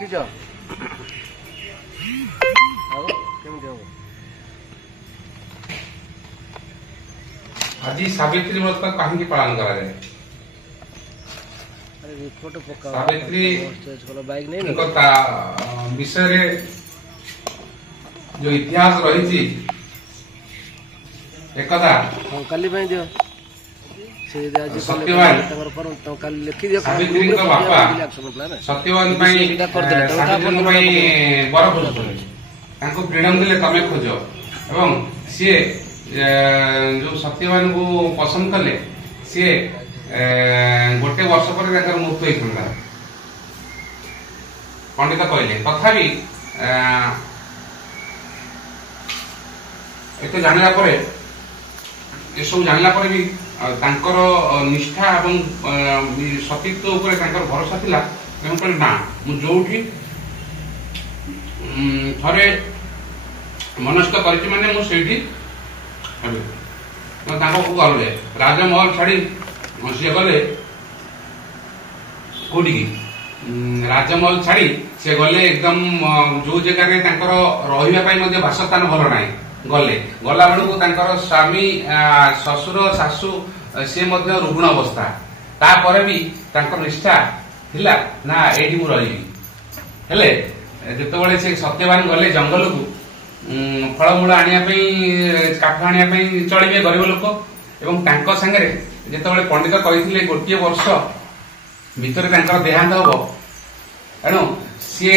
आज सावित्री व्रत कहीं पालन करा जाए। सावित्री विषय जो इतिहास रही एकदा सत्यवान सावित्री बापा सत्यवान बर खोजुले फ्रीडम देले तमें खोज एवं सी जो सत्यवान को पसंद कले सी गोटे वर्ष पर मृत्यु होता पंडित कहले तथापि एत जानला पर ये सब जानला पर भी तांकर निष्ठा एवं सतीत्व उपरे तांकर भरोसा थिला ना जोठी थरे मनस्क करछि माने मु सेठी गले राजमहल छाड़ी सी गले कोटी राजमहल छाड़ी सी गले एकदम जो जगह रही बासस्थान भल ना गले गला बेलू तांकर स्वामी ससुर सासू सी रुग्ण अवस्था तापर भी तांकर निष्ठा थिला ना एठी मु रही हेले जेतेबेले से सत्यवान गले जंगल को फलमूल आनिया काठ आनिया चलिए गरीब लोक एवं तांको संगे जेतेबेले पंडित कही गोटे वर्ष भितर देहांत हम तेणु सी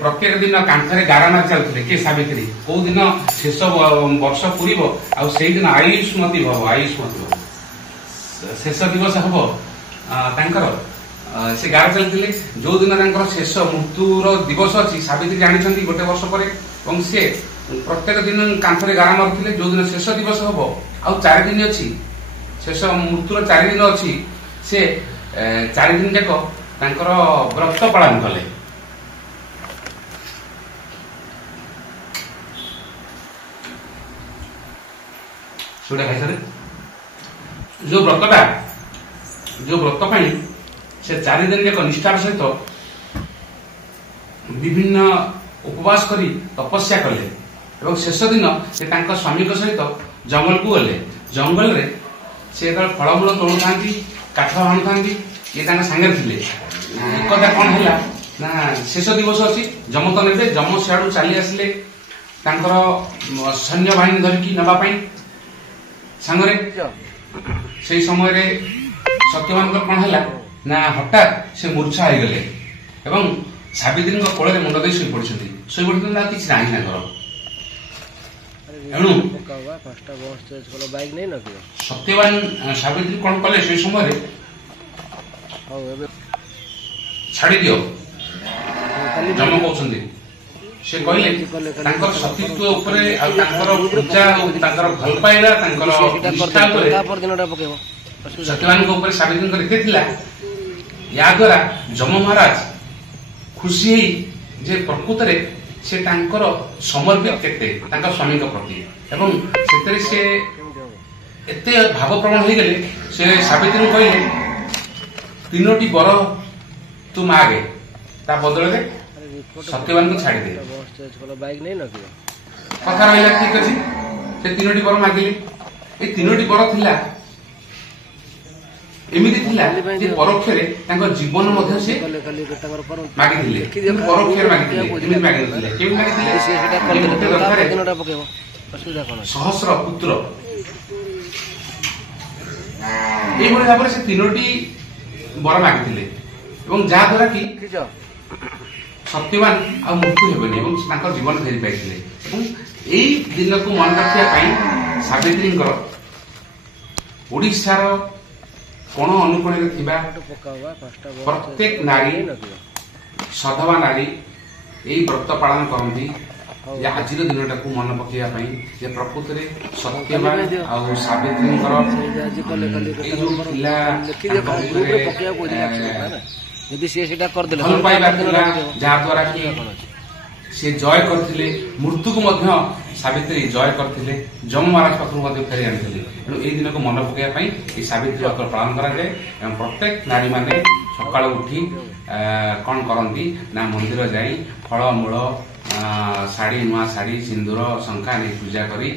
प्रत्येक दिन कांथरे गारा मारी चलते किए सावित्री कौ दिन शेष वर्ष पूरब आई दिन आयुष्मती भव शेष दिवस हम से गारा चलते जो दिन शेष मृत्युर दिवस अच्छी सावित्री जानी गोटे वर्ष पर सी प्रत्येक दिन कांथरे गारा मारुले जो दिन शेष दिवस हम आउ 4 दिन अच्छी शेष मृत्युर 4 दिन अच्छी से 4 दिन जाक व्रत पालन कले सुड़ा खाई सारे जो व्रतटा जो व्रत से 4 दिन जाक निष्ठार सहित विभिन्न उपवास करी तपस्या कले एवं शेष दिन से स्वामी सहित जंगल को गले जंगल रे से फलमूल तोड़ू था काठ हाणु था ये सांगे थे एकदा कौन है ना शेष दिवस अच्छी जम तो ने जम सियाड़ू चली आसिले सैन्य बाहिनी धरिकी नापी सांगरे से समय सत्यवान कौन है ना हठात से मूर्छा हो गले एवं सावित्री कोल मुंड दे शोई पड़ते किसी ना एणु सत्यवान सावित्री कौन कले से समय छाड़ी दियो जम कहते से कहले सतीत्व उपरे पूजा भल पाइबा सत्यवान सावित्री या द्वारा जम महाराज खुशी जे प्रकृत से समर्पित केते स्वामी प्रति एवं से एते भाव प्रवण हो गले से सावित्री कहले 3टी बर तू मागे ता बदल सत्यवान को छाड़ी दे कथा रहा ठीक अच्छे से 3टी बर मागिले ये 3टी बर थिला एमिति थिला जे परोक्षरे तांको जीवन मध्ये से मागिथिले परोक्षरे मागिथिले एमिति मागिथिले केउ मागिथिले सहस्र पुत्र एई भली भाबरे से 3टी बर मागिथिले एवं जहा द्वारा कि सत्यवान आ मृत्यु हेबनी एवं तांको जीवन फेरी पाइथिले एवं एई दिन को मन रखिया पई सावित्री ओडिशार कोण अनुकोण प्रत्येक नारी सधवा नारी यही व्रत पालन करती आज दिन टाक मन पकड़ा प्रकृत में सत्यवान सावित्री जहाद्वारा कि सी जय करते मृत्यु को सावित्री जय करते जम महाराज पाखु फेरी आनी तेणु यही दिन को मन पकड़ा सावित्री व्रत पालन कराए प्रत्येक नारी माने सकाळ उठी कौन करती ना मंदिर जाई फलमूल शाढ़ी नुआ शाढ़ी सिंदूर शंखा नहीं पूजा करी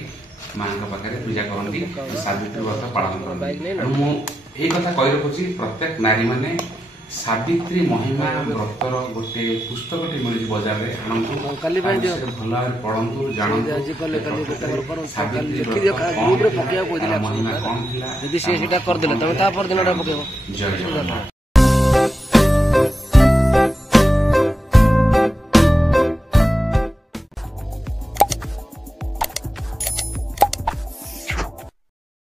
माँ पाखे पूजा करती सावित्री व्रत पालन करती। मुझे कथा कही रखुची प्रत्येक नारी माने सावित्री महिमा व्रतर गोटे पुस्तक मिलूँ बजार में आणंतु भल पढ़ु जानतु महिमा कौन थी। जय जगन्नाथ।